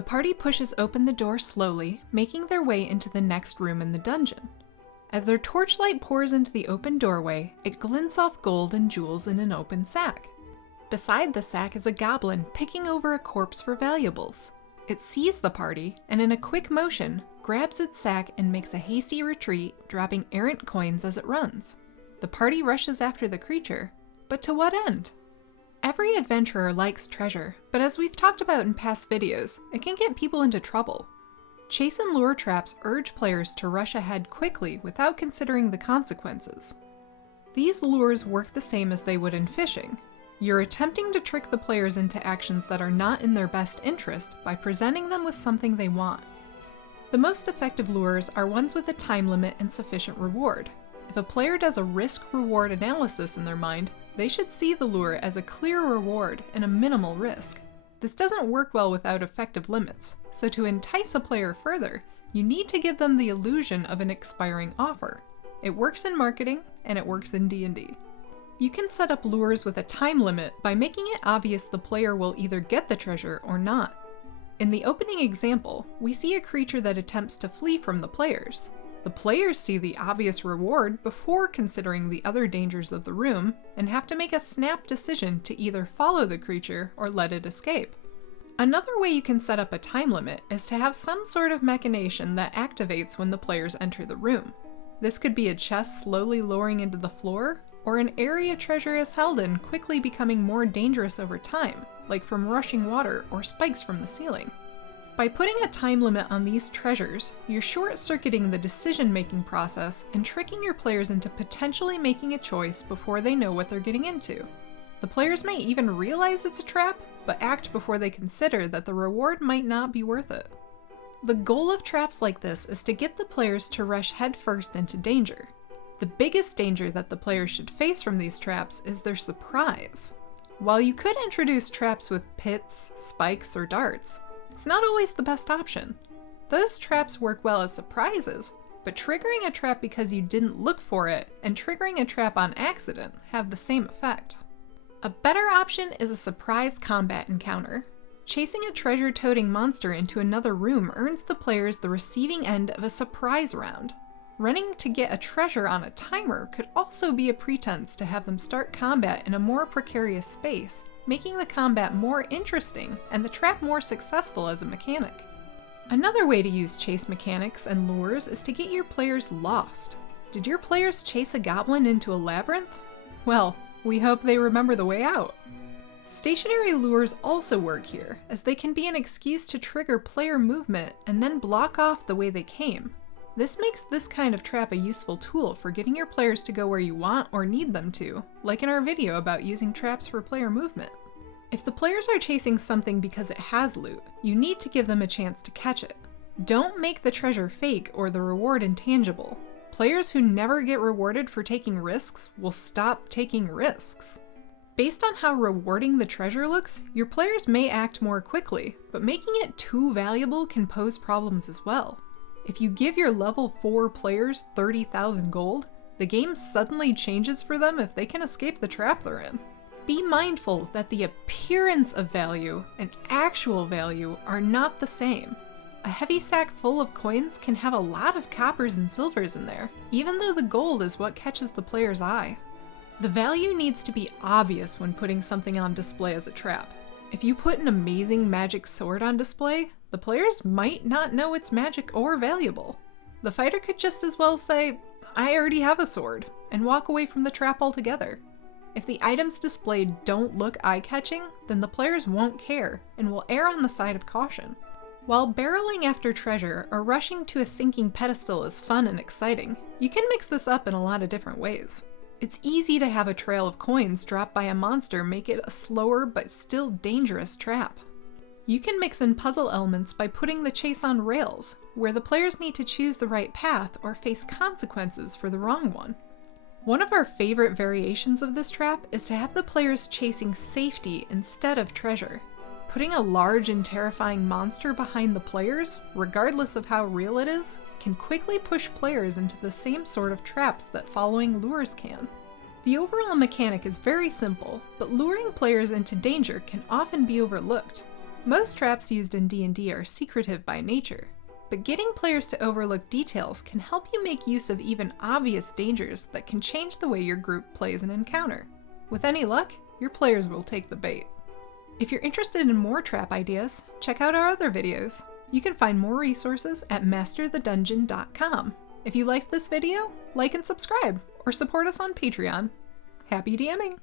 The party pushes open the door slowly, making their way into the next room in the dungeon. As their torchlight pours into the open doorway, it glints off gold and jewels in an open sack. Beside the sack is a goblin picking over a corpse for valuables. It sees the party, and in a quick motion, grabs its sack and makes a hasty retreat, dropping errant coins as it runs. The party rushes after the creature, but to what end? Every adventurer likes treasure, but as we've talked about in past videos, it can get people into trouble. Chase and lure traps urge players to rush ahead quickly without considering the consequences. These lures work the same as they would in fishing. You're attempting to trick the players into actions that are not in their best interest by presenting them with something they want. The most effective lures are ones with a time limit and sufficient reward. If a player does a risk-reward analysis in their mind, they should see the lure as a clear reward and a minimal risk. This doesn't work well without effective limits, so to entice a player further, you need to give them the illusion of an expiring offer. It works in marketing, and it works in D&D. You can set up lures with a time limit by making it obvious the player will either get the treasure or not. In the opening example, we see a creature that attempts to flee from the players. The players see the obvious reward before considering the other dangers of the room and have to make a snap decision to either follow the creature or let it escape. Another way you can set up a time limit is to have some sort of machination that activates when the players enter the room. This could be a chest slowly lowering into the floor, or an area treasure is held in quickly becoming more dangerous over time, like from rushing water or spikes from the ceiling. By putting a time limit on these treasures, you're short-circuiting the decision-making process and tricking your players into potentially making a choice before they know what they're getting into. The players may even realize it's a trap, but act before they consider that the reward might not be worth it. The goal of traps like this is to get the players to rush headfirst into danger. The biggest danger that the players should face from these traps is their surprise. While you could introduce traps with pits, spikes, or darts, it's not always the best option. Those traps work well as surprises, but triggering a trap because you didn't look for it and triggering a trap on accident have the same effect. A better option is a surprise combat encounter. Chasing a treasure-toting monster into another room earns the players the receiving end of a surprise round. Running to get a treasure on a timer could also be a pretense to have them start combat in a more precarious space, making the combat more interesting and the trap more successful as a mechanic. Another way to use chase mechanics and lures is to get your players lost. Did your players chase a goblin into a labyrinth? Well, we hope they remember the way out. Stationary lures also work here, as they can be an excuse to trigger player movement and then block off the way they came. This makes this kind of trap a useful tool for getting your players to go where you want or need them to, like in our video about using traps for player movement. If the players are chasing something because it has loot, you need to give them a chance to catch it. Don't make the treasure fake or the reward intangible. Players who never get rewarded for taking risks will stop taking risks. Based on how rewarding the treasure looks, your players may act more quickly, but making it too valuable can pose problems as well. If you give your level 4 players 30,000 gold, the game suddenly changes for them if they can escape the trap they're in. Be mindful that the appearance of value and actual value are not the same. A heavy sack full of coins can have a lot of coppers and silvers in there, even though the gold is what catches the player's eye. The value needs to be obvious when putting something on display as a trap. If you put an amazing magic sword on display, the players might not know it's magic or valuable. The fighter could just as well say, "I already have a sword," and walk away from the trap altogether. If the items displayed don't look eye-catching, then the players won't care and will err on the side of caution. While barreling after treasure or rushing to a sinking pedestal is fun and exciting, you can mix this up in a lot of different ways. It's easy to have a trail of coins dropped by a monster make it a slower but still dangerous trap. You can mix in puzzle elements by putting the chase on rails, where the players need to choose the right path or face consequences for the wrong one. One of our favorite variations of this trap is to have the players chasing safety instead of treasure. Putting a large and terrifying monster behind the players, regardless of how real it is, can quickly push players into the same sort of traps that following lures can. The overall mechanic is very simple, but luring players into danger can often be overlooked. Most traps used in D&D are secretive by nature, but getting players to overlook details can help you make use of even obvious dangers that can change the way your group plays an encounter. With any luck, your players will take the bait. If you're interested in more trap ideas, check out our other videos. You can find more resources at masterthedungeon.com. If you liked this video, like and subscribe, or support us on Patreon. Happy DMing!